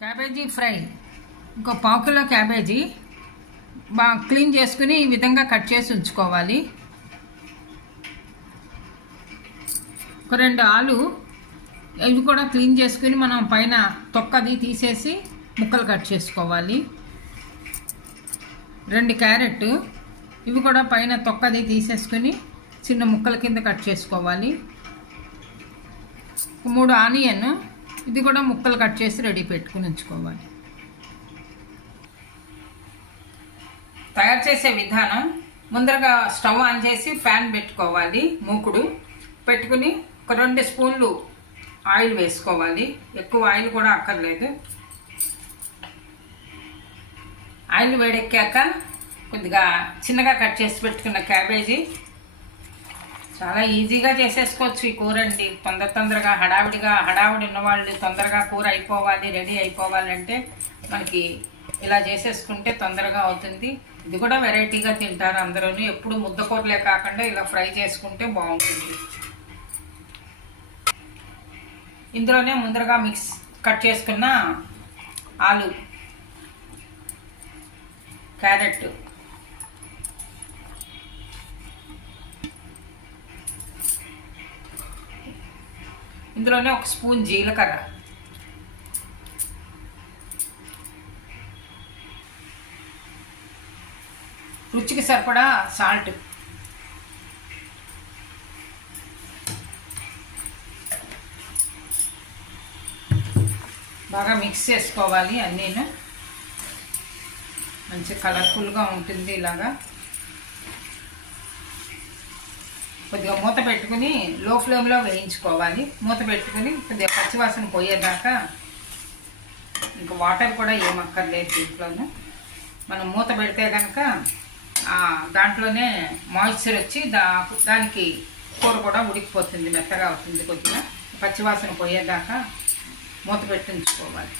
Cabbage fry. ఇంకో పావు kilo cabbage బాగా క్లీన్ చేసుకుని ఈ విధంగా కట్ చేసి ఉంచుకోవాలి. ఒక రెండు ఆలు ఇవి కూడా క్లీన్ చేసుకుని మనం పైన తొక్కది తీసేసి ముక్కలు కట్ చేసుకోవాలి. రెండు క్యారెట్ ఇవి కూడా పైన తొక్కది తీసేసుకుని చిన్న ముక్కల కింద కట్ చేసుకోవాలి. మూడు ఆనియన్ ఇది కూడా ముక్కలు కట్ చేసి రెడీ పెట్టుకుని ఉంచుకోవాలి. తయారు చేసే విధానం ముందరగా స్టవ్ ఆన్ చేసి ఫ్యాన్ పెట్టుకోవాలి మూకుడు. పెట్టుకుని ఒక రెండు స్పూన్లు ఆయిల్ వేసుకోవాలి. ఎక్కువ ఆయిల్ కూడా అక్కర్లేదు. ఆయిల్ వేడెక్కాక కొద్దిగా చిన్నగా కట్ చేసి పెట్టుకున్న క్యాబేజీ చాలా ఈజీగా చేసేసుకోవచ్చు ఈ కూర అండి తొందర తొందరగా హడావిడిగా హడావిడి ఉన్నవాళ్ళు తొందరగా కూర అయిపోవాలి రెడీ అయిపోవాలంటే మనకి ఇలా చేసేసుకుంటే తొందరగా అవుతుంది. ఇది కూడా వెరైటీగా తింటారు అందరూ ఎప్పుడు ముద్దకూరలే కాకుండా ఇలా ఫ్రై చేసుకుంటే బాగుంటుంది. ఇందులోనే ముందరగా మిక్స్ కట్ చేసుకున్న ఆలు క్యారెట్ ఇందులోనే ఒక స్పూన్ జీలకర్ర. రుచికి సరిపడా సాల్ట్. బాగా మిక్స్ చేసుకోవాలి అన్నీను. మంచి కలర్ఫుల్గా ఉంటుంది ఇలాగా. కొద్దిగా మూత పెట్టుకుని లో ఫ్లేమ్లో వేయించుకోవాలి. మూత పెట్టుకుని కొద్దిగా పచ్చివాసన పోయేదాకా ఇంకా వాటర్ కూడా ఏమక్కర్లేదు దీంట్లోనూ. మనం మూత పెడితే కనుక దాంట్లోనే మాయిశ్చర్ వచ్చి దా దానికి కూర కూడా ఉడికిపోతుంది మెత్తగా అవుతుంది కొద్దిగా. పచ్చివాసన పోయేదాకా మూత పెట్టించుకోవాలి.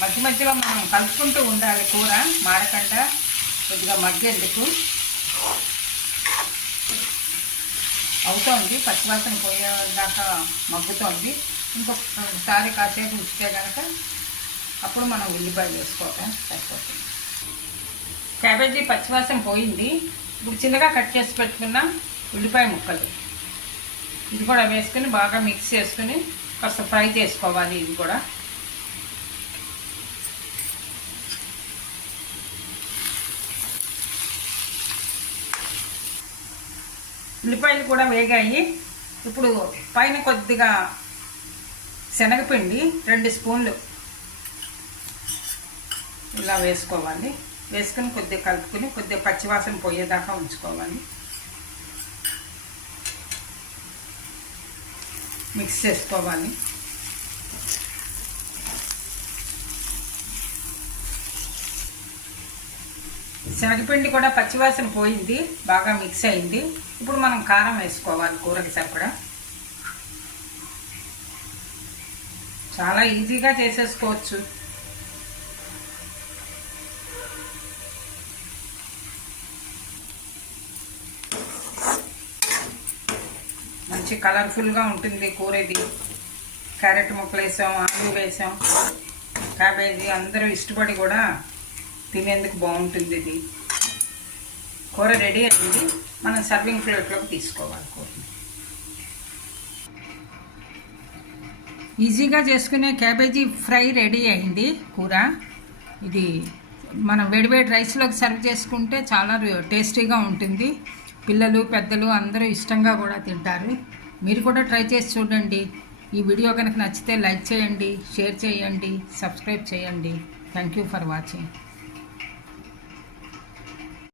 మధ్య మధ్యలో మనం కలుపుకుంటూ ఉండాలి కూర. మాడకుండా కొద్దిగా మగ్గేందుకు? అవుతోంది పచ్చివాసన పోయేదాకా మగ్గుతోంది. ఇంకొకసారి కాసేపు ఉంచితే కనుక అప్పుడు మనం ఉల్లిపాయలు వేసుకోవటం సరిపోతుంది. క్యాబేజీ పచ్చివాసన పోయింది. ఇప్పుడు చిన్నగా కట్ చేసి పెట్టుకున్న ఉల్లిపాయ ముక్కలు. ఇది కూడా వేసుకుని బాగా మిక్స్ చేసుకుని కాస్త ఫ్రై చేసుకోవాలి ఇది కూడా. ఉల్లిపాయలు కూడా వేగాయి. ఇప్పుడు పైన కొద్దిగా శనగపిండి రెండు స్పూన్లు ఇలా వేసుకోవాలి. వేసుకుని కొద్దిగా కలుపుకొని కొద్దిగా పచ్చివాసన పోయేదాకా ఉంచుకోవాలి. మిక్స్ చేసుకోవాలి. శనగపిండి కూడా పచ్చివాసన పోయింది బాగా మిక్స్ అయింది. ఇప్పుడు మనం కారం వేసుకోవాలి కూరకి సరిపడా. చాలా ఈజీగా చేసేసుకోవచ్చు. మంచి కలర్ఫుల్గా ఉంటుంది కూర ఇది. క్యారెట్ ముక్కలు వేసాం ఆలు వేసాం. క్యాబేజీ అందరూ ఇష్టపడి కూడా తినేందుకు బాగుంటుంది ఇది. కూర రెడీ అయింది. మనం సర్వింగ్ ప్లేట్లోకి తీసుకోవాలి కూర. ఈజీగా చేసుకునే క్యాబేజీ ఫ్రై రెడీ అయింది కూర. ఇది మనం వేడివేడి రైస్లోకి సర్వ్ చేసుకుంటే చాలా టేస్టీగా ఉంటుంది. పిల్లలు పెద్దలు అందరూ ఇష్టంగా కూడా తింటారు. మీరు కూడా ట్రై చేసి చూడండి. ఈ వీడియో కనుక నచ్చితే లైక్ చేయండి షేర్ చేయండి సబ్స్క్రైబ్ చేయండి. Thank you for watching